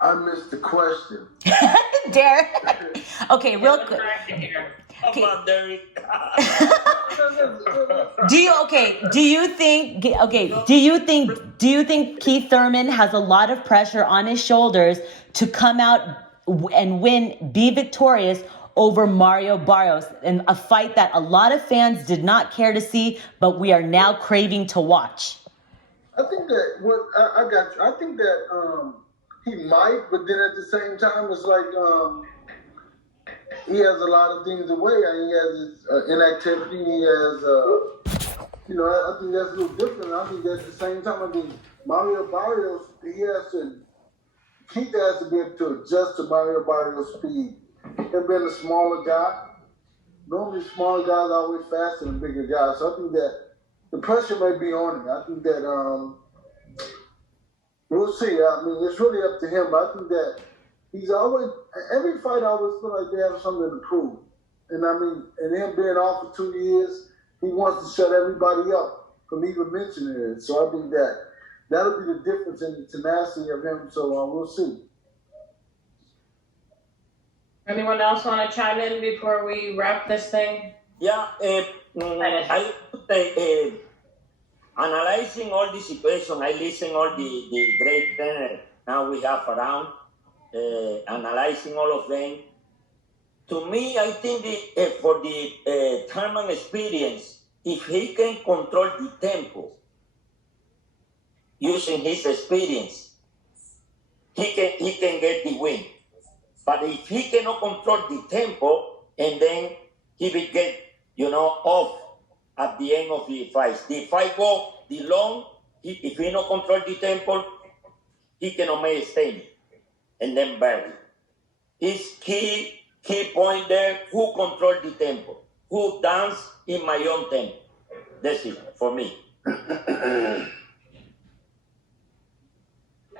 I missed the question. Derrick. Okay, real quick. Come on, Derrick. Do you think Keith Thurman has a lot of pressure on his shoulders to come out and be victorious over Mario Barrios in a fight that a lot of fans did not care to see, but we are now craving to watch? I think that I got you. I think that he might, but then at the same time, it's like he has a lot of things away. He has his inactivity. He has, I think that's a little different. I think at the same time, I think Mario Barrios, Keith has to be able to adjust to Mario Barrios' speed. Him being a smaller guy, normally smaller guys are always faster than bigger guys. So I think that the pressure may be on him. I think that we'll see. I mean, it's really up to him. But I think that every fight I always feel like they have something to prove. And I mean, and him being off for 2 years, he wants to shut everybody up from even mentioning it. So I think that that'll be the difference in the tenacity of him. So we'll see. Anyone else want to chime in before we wrap this thing? Yeah, I would say, analyzing all the situation, I listen all the great trainers now we have around, analyzing all of them. To me, I think for the Thurman experience, if he can control the tempo using his experience, he can get the win. But if he cannot control the tempo, and then he will get, off at the end of the fight. The fight go the long, if he not control the tempo, he cannot make a statement. And then bury. His key point there, who control the tempo, who dance in my own tempo. That's it for me.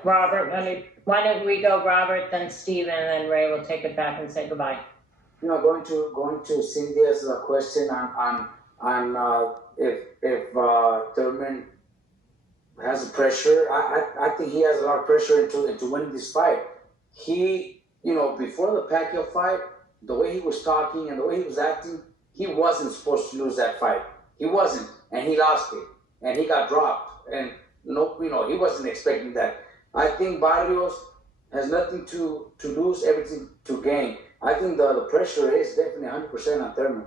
Robert, why don't we go Robert, then Steve, and then Ray will take it back and say goodbye. Going to Cynthia's question on if Thurman has the pressure, I think he has a lot of pressure into winning this fight. He, before the Pacquiao fight, the way he was talking and the way he was acting, he wasn't supposed to lose that fight. He wasn't, and he lost it, and he got dropped, and he wasn't expecting that. I think Barrios has nothing to lose, everything to gain. I think the pressure is definitely 100% on Thurman.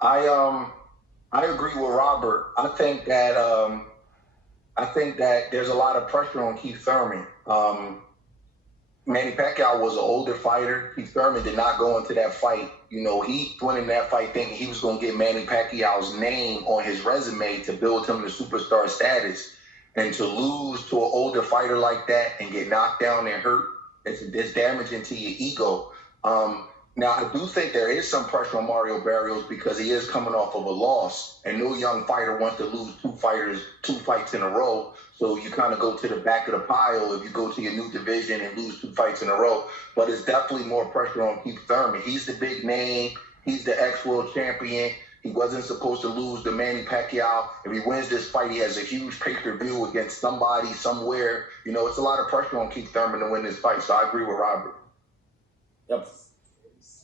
I agree with Robert. I think that there's a lot of pressure on Keith Thurman. Manny Pacquiao was an older fighter. Keith Thurman did not go into that fight. He went in that fight thinking he was going to get Manny Pacquiao's name on his resume to build him to superstar status. And to lose to an older fighter like that and get knocked down and hurt, it's damaging to your ego. Now, I do think there is some pressure on Mario Barrios because he is coming off of a loss, and no young fighter wants to lose two fights in a row. So you kind of go to the back of the pile if you go to your new division and lose 2 fights in a row. But it's definitely more pressure on Keith Thurman. He's the big name. He's the ex-world champion. He wasn't supposed to lose to Manny Pacquiao. If he wins this fight, he has a huge pay-per-view against somebody, somewhere. It's a lot of pressure on Keith Thurman to win this fight. So I agree with Robert. Yep.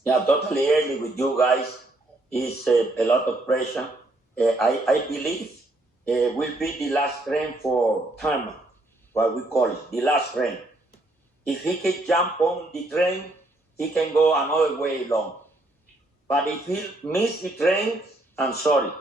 Yeah, totally agree with you guys. It's a lot of pressure. I believe will be the last train for Thurman, what we call it, the last train. If he can jump on the train, he can go another way long. But if he miss the train, I'm sorry.